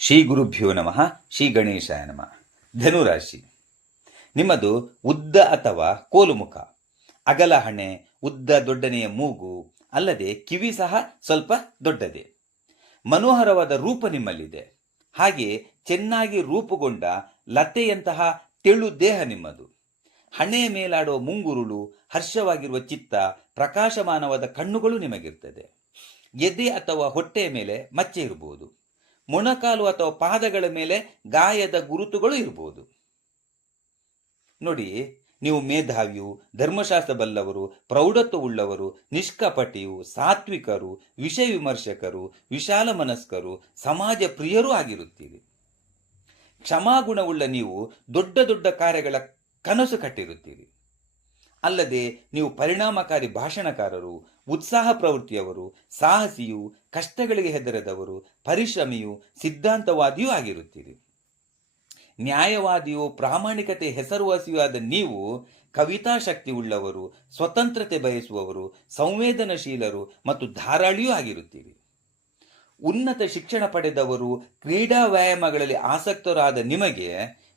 ಶ್ರೀ ಗುರುಭ್ಯೋ ನಮಃ. ಶ್ರೀ ಗಣೇಶಾಯ ನಮಃ. ಧನುರಾಶಿ, ನಿಮ್ಮದು ಉದ್ದ ಅಥವಾ ಕೋಲುಮುಖ, ಅಗಲ ಹಣೆ, ಉದ್ದ ದೊಡ್ಡನೆಯ ಮೂಗು, ಅಲ್ಲದೆ ಕಿವಿ ಸಹ ಸ್ವಲ್ಪ ದೊಡ್ಡದೆ. ಮನೋಹರವಾದ ರೂಪ ನಿಮ್ಮಲ್ಲಿದೆ. ಹಾಗೆ ಚೆನ್ನಾಗಿ ರೂಪುಗೊಂಡ ಲತೆಯಂತಹ ತೆಳು ದೇಹ ನಿಮ್ಮದು. ಹಣೆಯ ಮೇಲಾಡುವ ಮುಂಗುರುಳು, ಹರ್ಷವಾಗಿರುವ ಚಿತ್ತ, ಪ್ರಕಾಶಮಾನವಾದ ಕಣ್ಣುಗಳು ನಿಮಗಿರ್ತದೆ. ಎದೆ ಅಥವಾ ಹೊಟ್ಟೆಯ ಮೇಲೆ ಮಚ್ಚೆ ಇರಬಹುದು. ಮೊಣಕಾಲು ಅಥವಾ ಪಾದಗಳ ಮೇಲೆ ಗಾಯದ ಗುರುತುಗಳು ಇರಬಹುದು. ನೋಡಿ, ನೀವು ಮೇಧಾವಿಯು, ಧರ್ಮಶಾಸ್ತ್ರ ಬಲ್ಲವರು, ಪ್ರೌಢತ್ವವುಳ್ಳವರು, ನಿಷ್ಕಪಟಿಯು, ಸಾತ್ವಿಕರು, ವಿಷಯ ವಿಮರ್ಶಕರು, ವಿಶಾಲ ಮನಸ್ಕರು, ಸಮಾಜ ಪ್ರಿಯರೂ ಆಗಿರುತ್ತೀರಿ. ಕ್ಷಮಾಗುಣವುಳ್ಳ ನೀವು ದೊಡ್ಡ ದೊಡ್ಡ ಕಾರ್ಯಗಳ ಕನಸು ಕಟ್ಟಿರುತ್ತೀರಿ. ಅಲ್ಲದೆ ನೀವು ಪರಿಣಾಮಕಾರಿ ಭಾಷಣಕಾರರು, ಉತ್ಸಾಹ ಪ್ರವೃತ್ತಿಯವರು, ಸಾಹಸಿಯು, ಕಷ್ಟಗಳಿಗೆ ಹೆದರದವರು, ಪರಿಶ್ರಮಿಯು, ಸಿದ್ಧಾಂತವಾದಿಯೂ ಆಗಿರುತ್ತೀರಿ. ನ್ಯಾಯವಾದಿಯು, ಪ್ರಾಮಾಣಿಕತೆ ಹೆಸರುವಾಸಿಯೂ ಆದ ನೀವು ಕವಿತಾಶಕ್ತಿ ಉಳ್ಳವರು, ಸ್ವತಂತ್ರತೆ ಬಯಸುವವರು, ಸಂವೇದನಶೀಲರು ಮತ್ತು ಧಾರಾಳಿಯೂ ಆಗಿರುತ್ತೀರಿ. ಉನ್ನತ ಶಿಕ್ಷಣ ಪಡೆದವರು, ಕ್ರೀಡಾ ವ್ಯಾಯಾಮಗಳಲ್ಲಿ ಆಸಕ್ತರಾದ ನಿಮಗೆ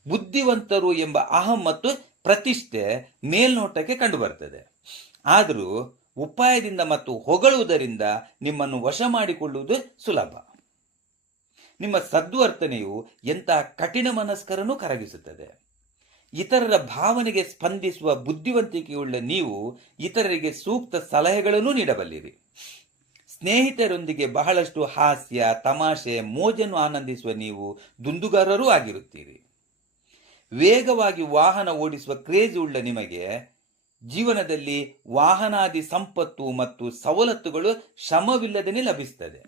ಬುದ್ಧಿವಂತರು ಎಂಬ ಅಹಂ ಮತ್ತು ಪ್ರತಿಷ್ಠೆ ಮೇಲ್ನೋಟಕ್ಕೆ ಕಂಡುಬರ್ತದೆ. ಆದರೂ ಉಪಾಯದಿಂದ ಮತ್ತು ಹೊಗಳುವುದರಿಂದ ನಿಮ್ಮನ್ನು ವಶ ಮಾಡಿಕೊಳ್ಳುವುದು ಸುಲಭ. ನಿಮ್ಮ ಸದ್ವರ್ತನೆಯು ಎಂತಹ ಕಠಿಣ ಮನಸ್ಕರನ್ನು ಕರಗಿಸುತ್ತದೆ. ಇತರರ ಭಾವನೆಗೆ ಸ್ಪಂದಿಸುವ ಬುದ್ಧಿವಂತಿಕೆಯುಳ್ಳ ನೀವು ಇತರರಿಗೆ ಸೂಕ್ತ ಸಲಹೆಗಳನ್ನು ನೀಡಬಲ್ಲಿರಿ. ಸ್ನೇಹಿತರೊಂದಿಗೆ ಬಹಳಷ್ಟು ಹಾಸ್ಯ, ತಮಾಷೆ, ಮೋಜನ್ನು ಆನಂದಿಸುವ ನೀವು ದುಂದುಗಾರರೂ ಆಗಿರುತ್ತೀರಿ. ವೇಗವಾಗಿ ವಾಹನ ಓಡಿಸುವ ಕ್ರೇಜ್ ಉಳ್ಳ ನಿಮಗೆ ಜೀವನದಲ್ಲಿ ವಾಹನಾದಿ ಸಂಪತ್ತು ಮತ್ತು ಸವಲತ್ತುಗಳು ಶ್ರಮವಿಲ್ಲದೇ ಲಭಿಸುತ್ತದೆ.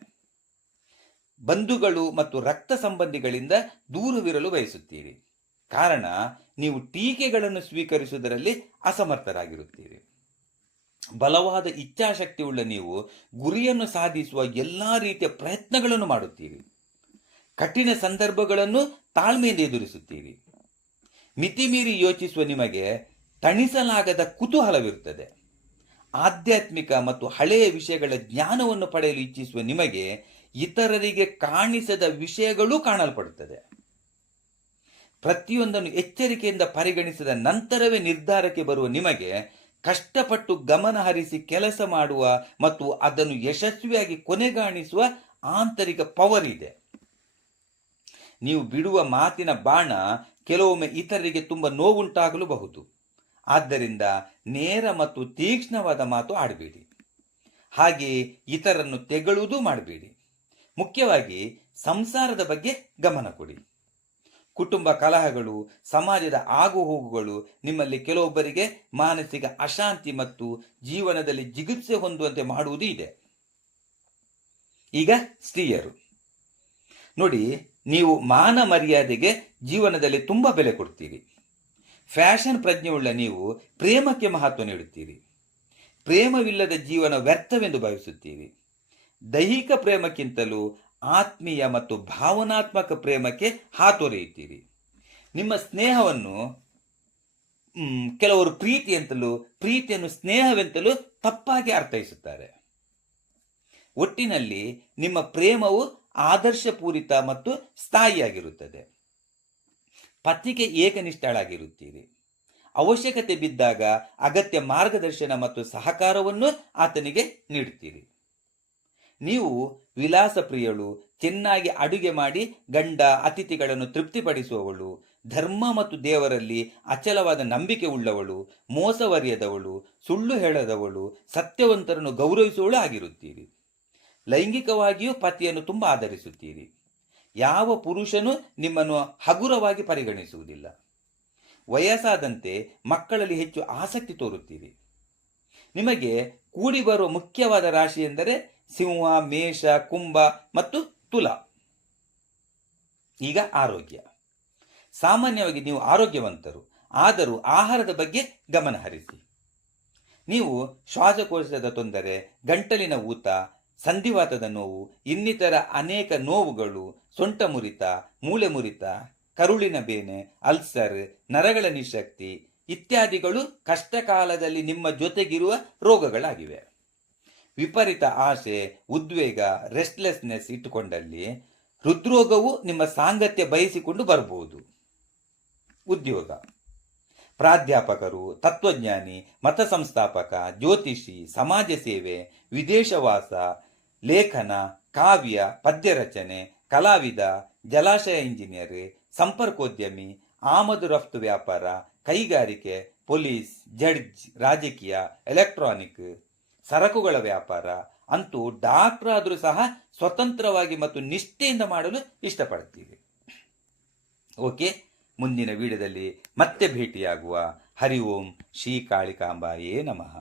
ಬಂಧುಗಳು ಮತ್ತು ರಕ್ತ ಸಂಬಂಧಿಗಳಿಂದ ದೂರವಿರಲು ಬಯಸುತ್ತೀರಿ. ಕಾರಣ ನೀವು ಟೀಕೆಗಳನ್ನು ಸ್ವೀಕರಿಸುವುದರಲ್ಲಿ ಅಸಮರ್ಥರಾಗಿರುತ್ತೀರಿ. ಬಲವಾದ ಇಚ್ಛಾಶಕ್ತಿ ಉಳ್ಳ ನೀವು ಗುರಿಯನ್ನು ಸಾಧಿಸುವ ಎಲ್ಲಾ ರೀತಿಯ ಪ್ರಯತ್ನಗಳನ್ನು ಮಾಡುತ್ತೀರಿ. ಕಠಿಣ ಸಂದರ್ಭಗಳನ್ನು ತಾಳ್ಮೆಯಿಂದ ಎದುರಿಸುತ್ತೀರಿ. ಮಿತಿಮೀರಿ ಯೋಚಿಸುವ ನಿಮಗೆ ತಣಿಸಲಾಗದ ಕುತೂಹಲವಿರುತ್ತದೆ. ಆಧ್ಯಾತ್ಮಿಕ ಮತ್ತು ಹಳೆಯ ವಿಷಯಗಳ ಜ್ಞಾನವನ್ನು ಪಡೆಯಲು ಇಚ್ಛಿಸುವ ನಿಮಗೆ ಇತರರಿಗೆ ಕಾಣಿಸದ ವಿಷಯಗಳೂ ಕಾಣಲ್ಪಡುತ್ತದೆ. ಪ್ರತಿಯೊಂದನ್ನು ಎಚ್ಚರಿಕೆಯಿಂದ ಪರಿಗಣಿಸಿದ ನಂತರವೇ ನಿರ್ಧಾರಕ್ಕೆ ಬರುವ ನಿಮಗೆ ಕಷ್ಟಪಟ್ಟು ಗಮನ ಹರಿಸಿ ಕೆಲಸ ಮಾಡುವ ಮತ್ತು ಅದನ್ನು ಯಶಸ್ವಿಯಾಗಿ ಕೊನೆಗಾಣಿಸುವ ಆಂತರಿಕ ಪವರ್ ಇದೆ. ನೀವು ಬಿಡುವ ಮಾತಿನ ಬಾಣ ಕೆಲವೊಮ್ಮೆ ಇತರರಿಗೆ ತುಂಬ ನೋವುಂಟಾಗಲೂಬಹುದು. ಆದ್ದರಿಂದ ನೇರ ಮತ್ತು ತೀಕ್ಷ್ಣವಾದ ಮಾತು ಆಡಬೇಡಿ. ಹಾಗೆಯೇ ಇತರನ್ನು ತೆಗಳುವುದೂ ಮಾಡಬೇಡಿ. ಮುಖ್ಯವಾಗಿ ಸಂಸಾರದ ಬಗ್ಗೆ ಗಮನ ಕೊಡಿ. ಕುಟುಂಬ ಕಲಹಗಳು, ಸಮಾಜದ ಆಗುಹೋಗುಗಳು ನಿಮ್ಮಲ್ಲಿ ಕೆಲವೊಬ್ಬರಿಗೆ ಮಾನಸಿಕ ಅಶಾಂತಿ ಮತ್ತು ಜೀವನದಲ್ಲಿ ಜಿಗುಪ್ಸೆ ಹೊಂದುವಂತೆ ಮಾಡುವುದೂ ಇದೆ. ಈಗ ಸ್ತ್ರೀಯರು ನೋಡಿ, ನೀವು ಮಾನ ಮರ್ಯಾದೆಗೆ ಜೀವನದಲ್ಲಿ ತುಂಬ ಬೆಲೆ ಕೊಡ್ತೀರಿ. ಫ್ಯಾಷನ್ ಪ್ರಜ್ಞೆಯುಳ್ಳ ನೀವು ಪ್ರೇಮಕ್ಕೆ ಮಹತ್ವ ನೀಡುತ್ತೀರಿ. ಪ್ರೇಮವಿಲ್ಲದ ಜೀವನ ವ್ಯರ್ಥವೆಂದು ಭಾವಿಸುತ್ತೀರಿ. ದೈಹಿಕ ಪ್ರೇಮಕ್ಕಿಂತಲೂ ಆತ್ಮೀಯ ಮತ್ತು ಭಾವನಾತ್ಮಕ ಪ್ರೇಮಕ್ಕೆ ಹಾತೊರೆಯುತ್ತೀರಿ. ನಿಮ್ಮ ಸ್ನೇಹವನ್ನು ಕೆಲವರು ಪ್ರೀತಿಯನ್ನು ಸ್ನೇಹವೆಂತಲೂ ತಪ್ಪಾಗಿ ಅರ್ಥೈಸುತ್ತಾರೆ. ಒಟ್ಟಿನಲ್ಲಿ ನಿಮ್ಮ ಪ್ರೇಮವು ಆದರ್ಶಪೂರಿತ ಮತ್ತು ಸ್ಥಾಯಿಯಾಗಿರುತ್ತದೆ. ಪತಿಗೆ ಏಕನಿಷ್ಠಳಾಗಿರುತ್ತೀರಿ. ಅವಶ್ಯಕತೆ ಬಿದ್ದಾಗ ಅಗತ್ಯ ಮಾರ್ಗದರ್ಶನ ಮತ್ತು ಸಹಕಾರವನ್ನು ಆತನಿಗೆ ನೀಡುತ್ತೀರಿ. ನೀವು ವಿಲಾಸ ಪ್ರಿಯಳು, ಚೆನ್ನಾಗಿ ಅಡುಗೆ ಮಾಡಿ ಗಂಡ ಅತಿಥಿಗಳನ್ನು ತೃಪ್ತಿಪಡಿಸುವವಳು, ಧರ್ಮ ಮತ್ತು ದೇವರಲ್ಲಿ ಅಚಲವಾದ ನಂಬಿಕೆ ಉಳ್ಳವಳು, ಮೋಸವರಿಯದವಳು, ಸುಳ್ಳು ಹೇಳದವಳು, ಸತ್ಯವಂತರನ್ನು ಗೌರವಿಸುವವಳು ಆಗಿರುತ್ತೀರಿ. ಲೈಂಗಿಕವಾಗಿಯೂ ಪತಿಯನ್ನು ತುಂಬ ಆಧರಿಸುತ್ತೀರಿ. ಯಾವ ಪುರುಷನು ನಿಮ್ಮನ್ನು ಹಗುರವಾಗಿ ಪರಿಗಣಿಸುವುದಿಲ್ಲ. ವಯಸ್ಸಾದಂತೆ ಮಕ್ಕಳಲ್ಲಿ ಹೆಚ್ಚು ಆಸಕ್ತಿ ತೋರುತ್ತೀರಿ. ನಿಮಗೆ ಕೂಡಿ ಬರುವ ಮುಖ್ಯವಾದ ರಾಶಿ ಎಂದರೆ ಸಿಂಹ, ಮೇಷ, ಕುಂಭ ಮತ್ತು ತುಲ. ಈಗ ಆರೋಗ್ಯ. ಸಾಮಾನ್ಯವಾಗಿ ನೀವು ಆರೋಗ್ಯವಂತರು, ಆದರೂ ಆಹಾರದ ಬಗ್ಗೆ ಗಮನ ಹರಿಸಿ. ನೀವು ಶ್ವಾಸಕೋಶದ ತೊಂದರೆ, ಗಂಟಲಿನ ಊತ, ಸಂಧಿವಾತದ ನೋವು, ಇನ್ನಿತರ ಅನೇಕ ನೋವುಗಳು, ಸೊಂಟ ಮುರಿತ, ಮೂಳೆ ಮುರಿತ, ಕರುಳಿನ ಬೇನೆ, ಅಲ್ಸರ್, ನರಗಳ ನಿಶಕ್ತಿ ಇತ್ಯಾದಿಗಳು ಕಷ್ಟಕಾಲದಲ್ಲಿ ನಿಮ್ಮ ಜೊತೆಗಿರುವ ರೋಗಗಳಾಗಿವೆ. ವಿಪರೀತ ಆಸೆ, ಉದ್ವೇಗ, ರೆಸ್ಟ್ಲೆಸ್ನೆಸ್ ಇಟ್ಟುಕೊಂಡಲ್ಲಿ ಹೃದ್ರೋಗವು ನಿಮ್ಮ ಸಾಂಗತ್ಯ ಬಯಸಿಕೊಂಡು ಬರಬಹುದು. ಉದ್ಯೋಗ: ಪ್ರಾಧ್ಯಾಪಕರು, ತತ್ವಜ್ಞಾನಿ, ಮತ ಸಂಸ್ಥಾಪಕ, ಜ್ಯೋತಿಷಿ, ಸಮಾಜ ಸೇವೆ, ವಿದೇಶವಾಸ, ಲೇಖನ, ಕಾವ್ಯ, ಪದ್ಯ ರಚನೆ, ಕಲಾವಿದ, ಜಲಾಶಯ ಇಂಜಿನಿಯರ್, ಸಂಪರ್ಕೋದ್ಯಮಿ, ಆಮದು ರಫ್ತು ವ್ಯಾಪಾರ, ಕೈಗಾರಿಕೆ, ಪೊಲೀಸ್, ಜಡ್ಜ್, ರಾಜಕೀಯ, ಎಲೆಕ್ಟ್ರಾನಿಕ್, ಸರಕುಗಳ ವ್ಯಾಪಾರ, ಅಂತೂ ಡಾಕ್ಟರ್ ಆದರೂ ಸಹ ಸ್ವತಂತ್ರವಾಗಿ ಮತ್ತು ನಿಷ್ಠೆಯಿಂದ ಮಾಡಲು ಇಷ್ಟಪಡ್ತೀವಿ. ಓಕೆ, ಮುಂದಿನ ವಿಡಿಯೋದಲ್ಲಿ ಮತ್ತೆ ಭೇಟಿಯಾಗುವ. ಹರಿ ಓಂ ಶ್ರೀ ಕಾಳಿಕಾಂಬಾಯೇ ನಮಃ.